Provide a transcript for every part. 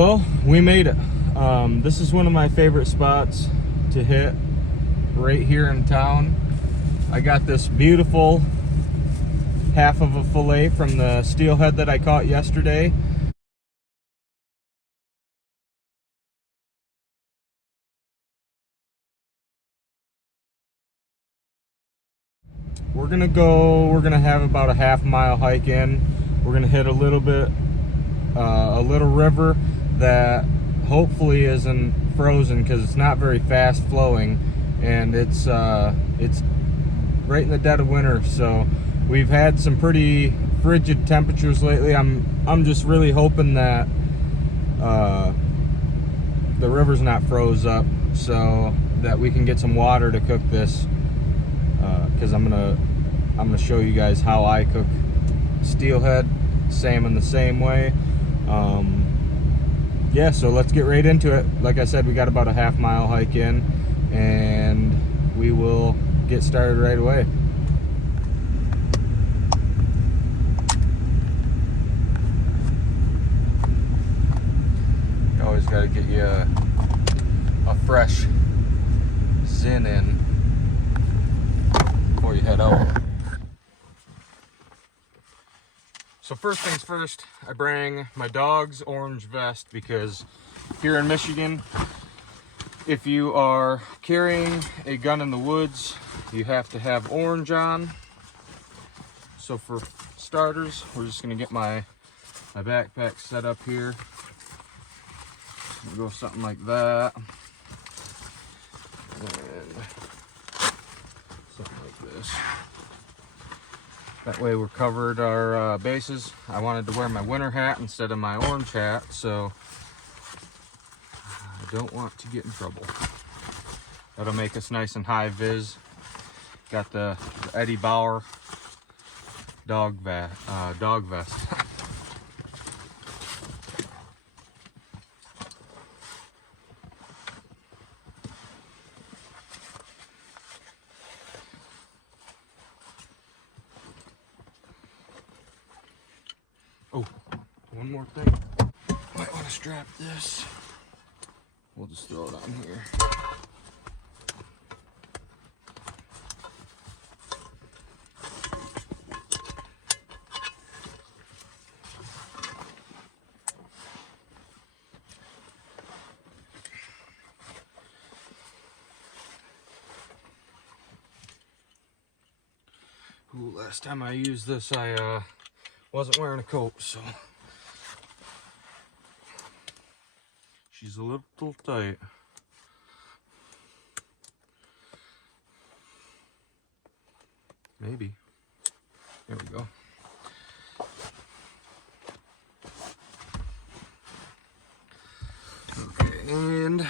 Well, we made it. This is one of my favorite spots to hit right here in town. I got this beautiful half of a fillet from the steelhead that I caught yesterday. We're gonna have about a half-mile hike in. We're gonna hit a little river that hopefully isn't frozen because it's not very fast flowing, and it's right in the dead of winter. So we've had some pretty frigid temperatures lately. I'm just really hoping that the river's not froze up so that we can get some water to cook this, because I'm gonna show you guys how I cook steelhead salmon the same way. Yeah, so let's get right into it. Like I said, we got about a half-mile hike in, and we will get started right away. You always got to get you a fresh zin in before you head out. So first things first, I bring my dog's orange vest because here in Michigan, if you are carrying a gun in the woods, you have to have orange on. So for starters, we're just gonna get my backpack set up here. We'll go something like that. And something like this. That way we're covered our bases. I wanted to wear my winter hat instead of my orange hat, so I don't want to get in trouble. That'll make us nice and high vis. Got the Eddie Bauer dog vest. Oh, one more thing. Might want to strap this. We'll just throw it on here. Ooh, last time I used this, I wasn't wearing a coat, so she's a little tight. Maybe. There we go. Okay, and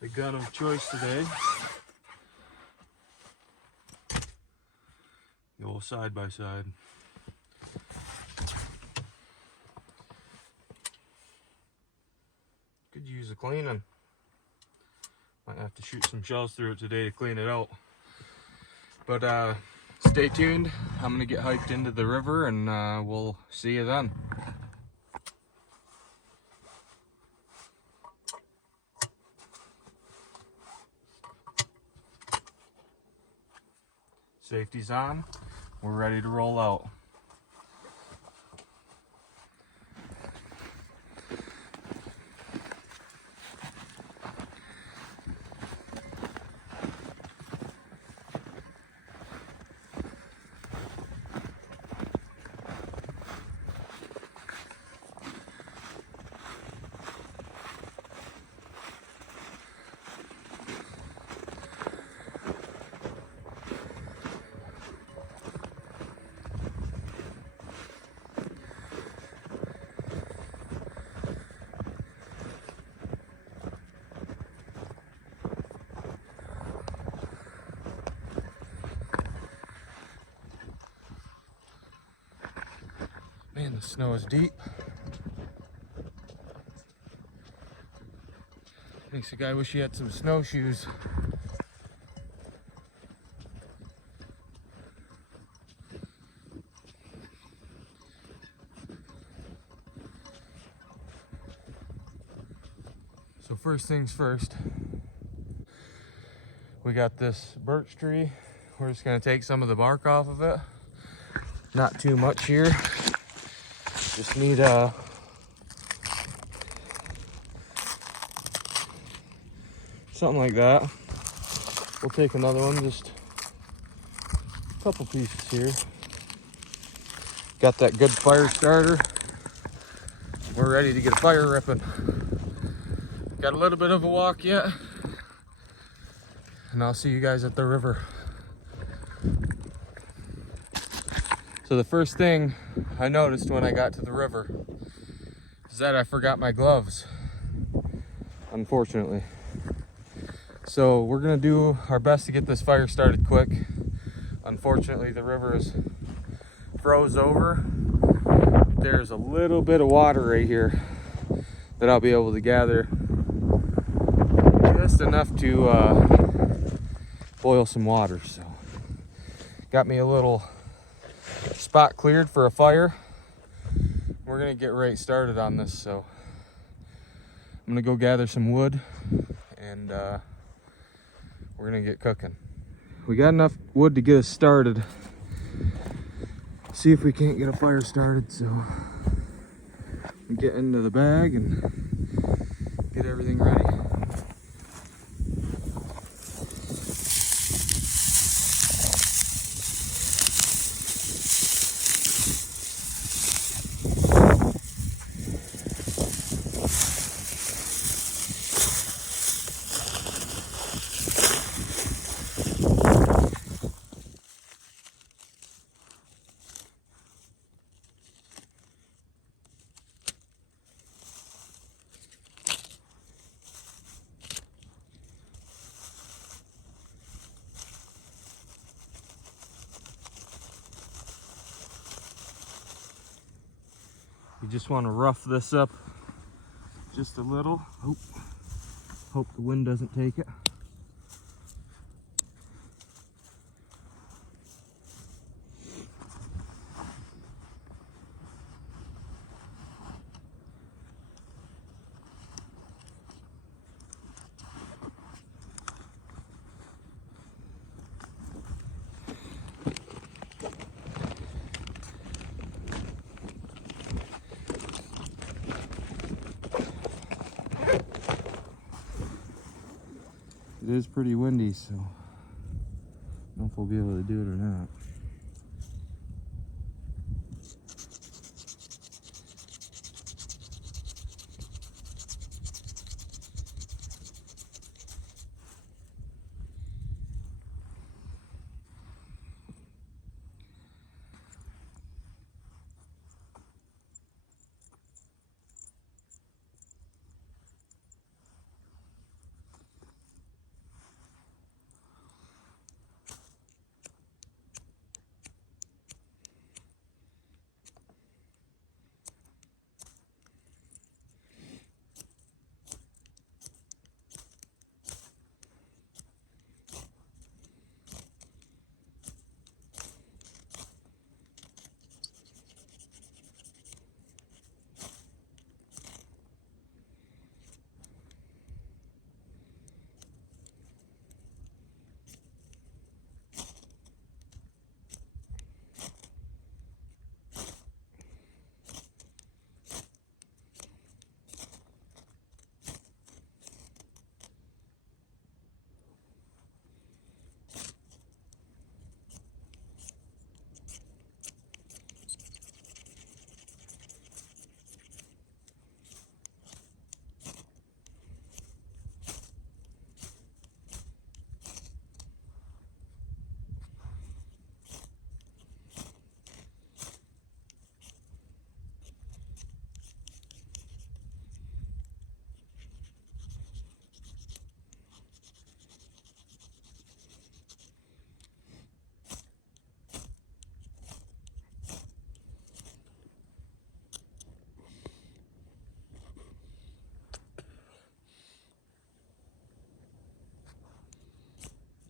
the gun of choice today, the old side-by-side. Could use a cleaning. Might have to shoot some shells through it today to clean it out. But stay tuned. I'm gonna get hiked into the river, and we'll see you then. Safety's on. We're ready to roll out. Man, the snow is deep. Makes a guy wish he had some snowshoes. first things first, we got this birch tree. We're just gonna take some of the bark off of it. Not too much here. Just need something like that. We'll take another one, just a couple pieces here. Got that good fire starter. We're ready to get a fire ripping. Got a little bit of a walk yet, and I'll see you guys at the river. So the first thing I noticed when I got to the river is that I forgot my gloves, unfortunately. So we're gonna do our best to get this fire started quick. Unfortunately, the river is froze over. There's a little bit of water right here that I'll be able to gather, just enough to boil some water. So got me a little spot cleared for a fire. We're gonna get right started on this. So I'm gonna go gather some wood, and we're gonna get cooking. We got enough wood to get us started. See if we can't get a fire started. So we get into the bag and get everything ready. You just want to rough this up just a little. Hope the wind doesn't take it. It is pretty windy, so I don't know if we'll be able to do it or not.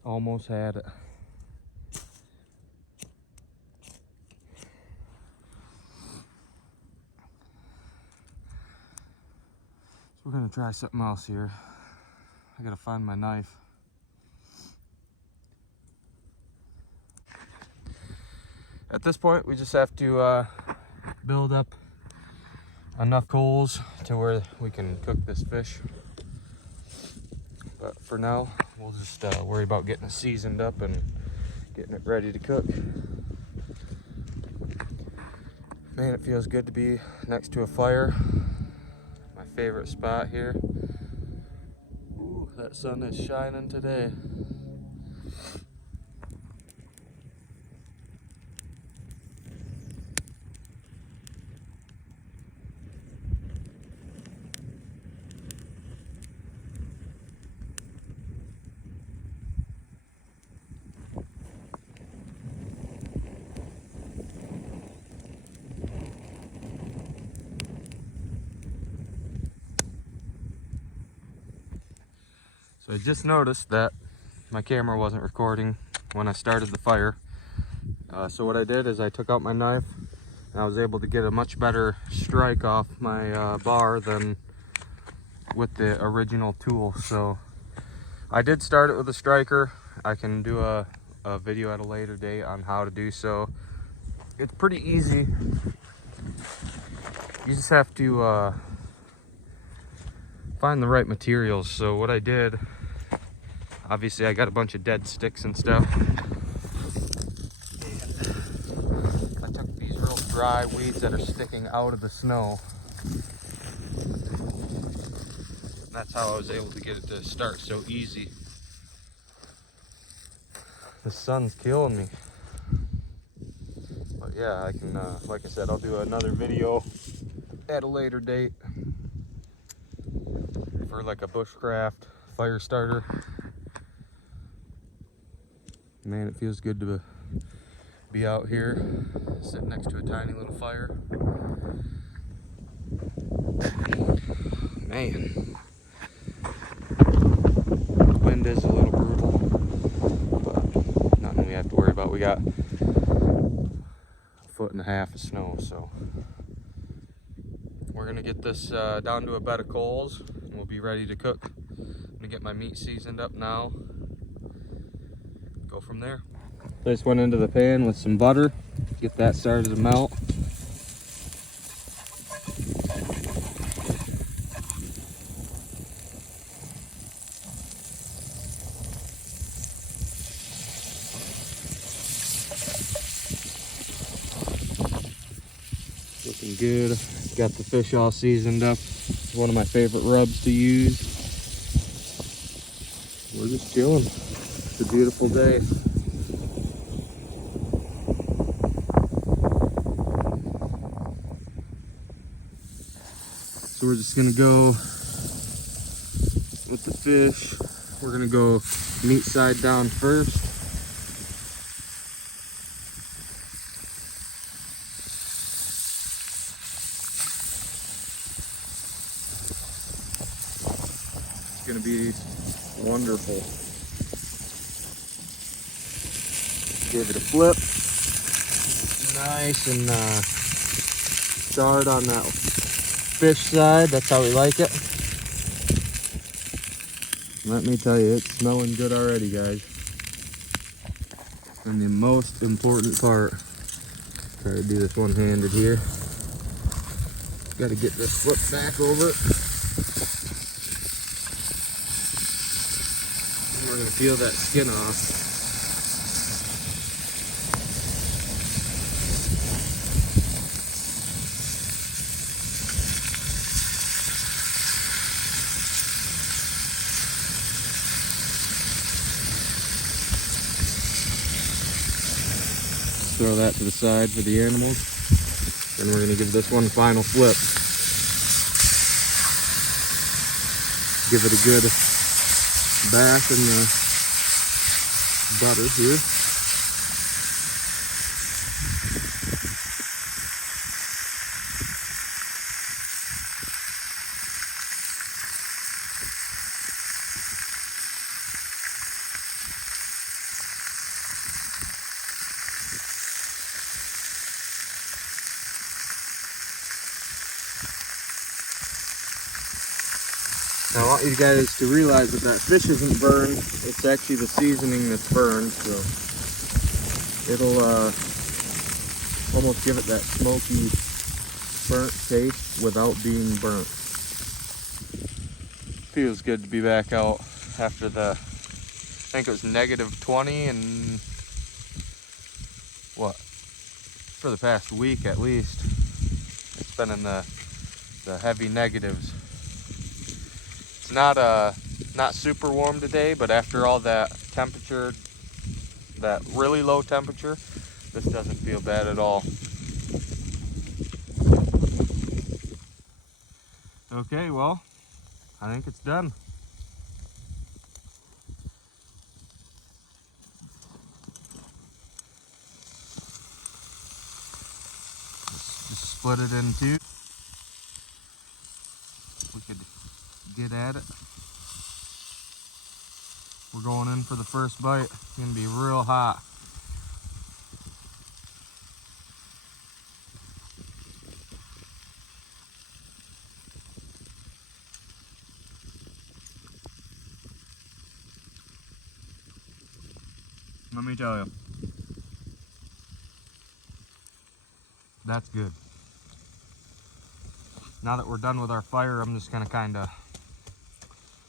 Almost had it. So we're gonna try something else here. I gotta find my knife. At this point, we just have to build up enough coals to where we can cook this fish. But for now, we'll just worry about getting it seasoned up and getting it ready to cook. Man, it feels good to be next to a fire. My favorite spot here. Ooh, that sun is shining today. So I just noticed that my camera wasn't recording when I started the fire. So what I did is I took out my knife and I was able to get a much better strike off my bar than with the original tool. So I did start it with a striker. I can do a video at a later date on how to do so. It's pretty easy. You just have to find the right materials. So what I did, obviously I got a bunch of dead sticks and stuff. And I took these real dry weeds that are sticking out of the snow. And that's how I was able to get it to start so easy. The sun's killing me. But yeah, I can, like I said, I'll do another video at a later date for like a bushcraft fire starter. Man, it feels good to be out here sitting next to a tiny little fire. Man, the wind is a little brutal, but nothing we have to worry about. We got 1.5 feet of snow, so we're gonna get this down to a bed of coals and we'll be ready to cook. I'm gonna get my meat seasoned up now. Go from there. This went into the pan with some butter. Get that started to melt. Looking good. Got the fish all seasoned up. It's one of my favorite rubs to use. We're just chilling. It's a beautiful day. So we're just gonna go with the fish. We're gonna go meat side down first. It's gonna be wonderful. Give it a flip. Nice and charred on that fish side. That's how we like it. Let me tell you, it's smelling good already, guys. And the most important part, try to do this one-handed here. Got to get this flip back over it. And we're going to peel that skin off. Throw that to the side for the animals. Then we're going to give this one final flip. Give it a good bath in the butter here. Now I want you guys to realize that that fish isn't burned. It's actually the seasoning that's burned, so it'll almost give it that smoky, burnt taste without being burnt. Feels good to be back out after the, I think it was -20 and what? For the past week at least. It's been in the heavy negatives. It's not super warm today, but after all that temperature, that really low temperature, this doesn't feel bad at all. Okay, well, I think it's done. Just split it in two. We could get at it. We're going in for the first bite. It's gonna be real hot. Let me tell you, that's good. Now that we're done with our fire, I'm just gonna kind of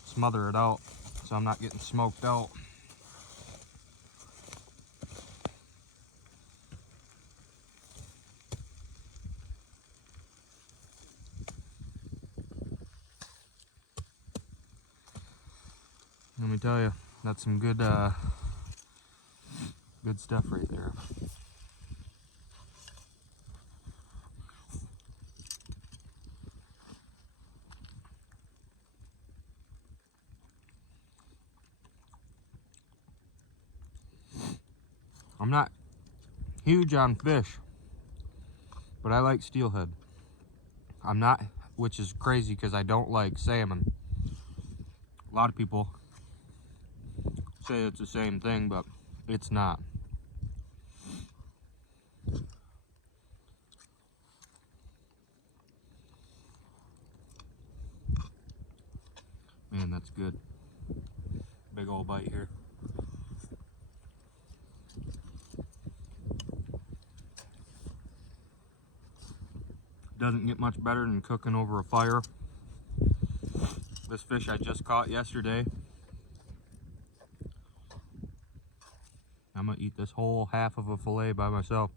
smother it out so I'm not getting smoked out. Let me tell you, that's some good good stuff right there. I'm not huge on fish, but I like steelhead. I'm not, which is crazy because I don't like salmon. A lot of people say it's the same thing, but it's not. Man, that's good. Big old bite here. Doesn't get much better than cooking over a fire. This fish I just caught yesterday. I'm gonna eat this whole half of a fillet by myself.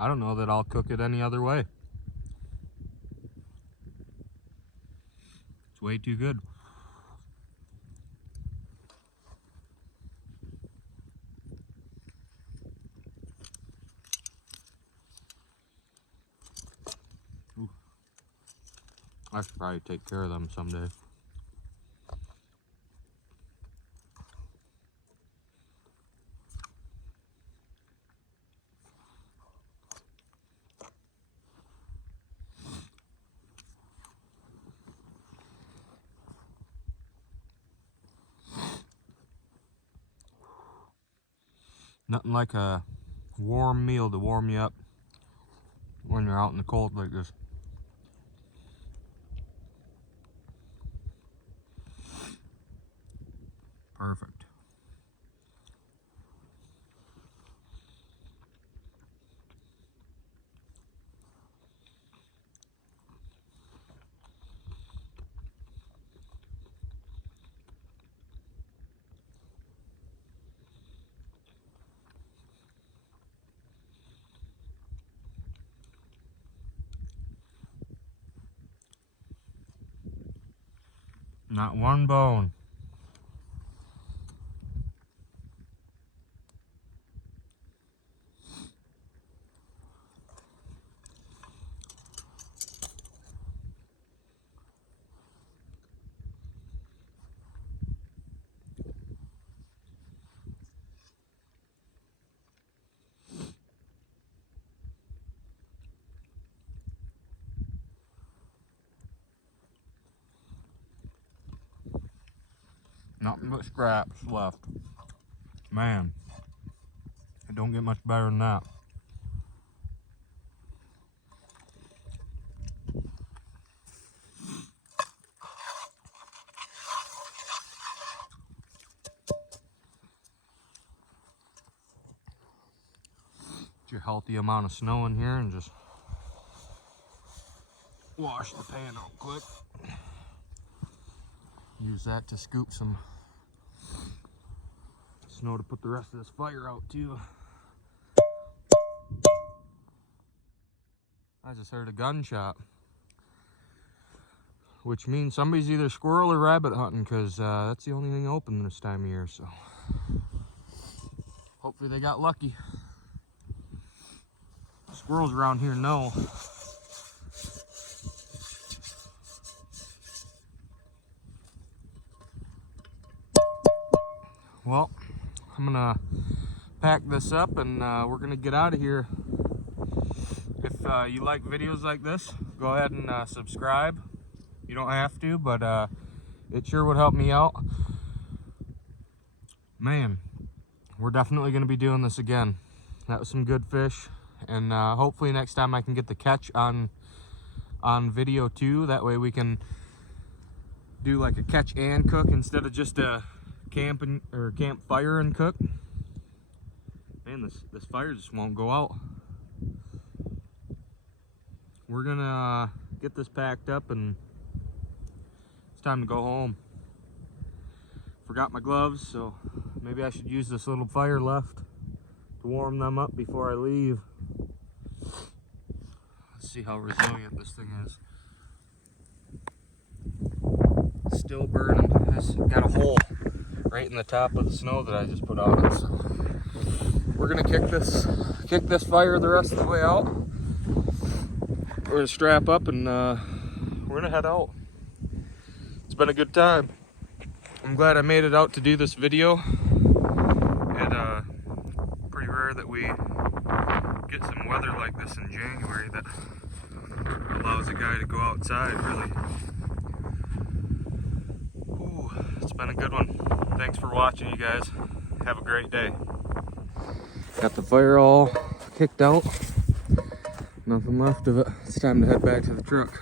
I don't know that I'll cook it any other way. It's way too good. Ooh. I should probably take care of them someday. Nothing like a warm meal to warm you up when you're out in the cold like this. Perfect. Not one bone. Nothing but scraps left. Man, it don't get much better than that. Get your healthy amount of snow in here and just wash the pan out quick. Use that to scoop some snow to put the rest of this fire out too. I just heard a gunshot, which means somebody's either squirrel or rabbit hunting, because that's the only thing open this time of year. So hopefully they got lucky. Squirrels around here know. Well, I'm gonna pack this up and we're gonna get out of here. If you like videos like this, go ahead and subscribe. You don't have to, but it sure would help me out. Man, we're definitely gonna be doing this again. That was some good fish, and hopefully next time I can get the catch on video too. That way we can do like a catch and cook instead of just a campfire and cook. Man, this fire just won't go out. We're gonna get this packed up and it's time to go home. Forgot my gloves, so maybe I should use this little fire left to warm them up before I leave. Let's see how resilient this thing is. Still burning. It's got a hole right in the top of the snow that I just put on it. So we're gonna kick this fire the rest of the way out. We're gonna strap up and we're gonna head out. It's been a good time. I'm glad I made it out to do this video. Pretty rare that we get some weather like this in January that allows a guy to go outside, really. Ooh, it's been a good one. Thanks for watching, you guys. Have a great day. Got the fire all kicked out. Nothing left of it. It's time to head back to the truck.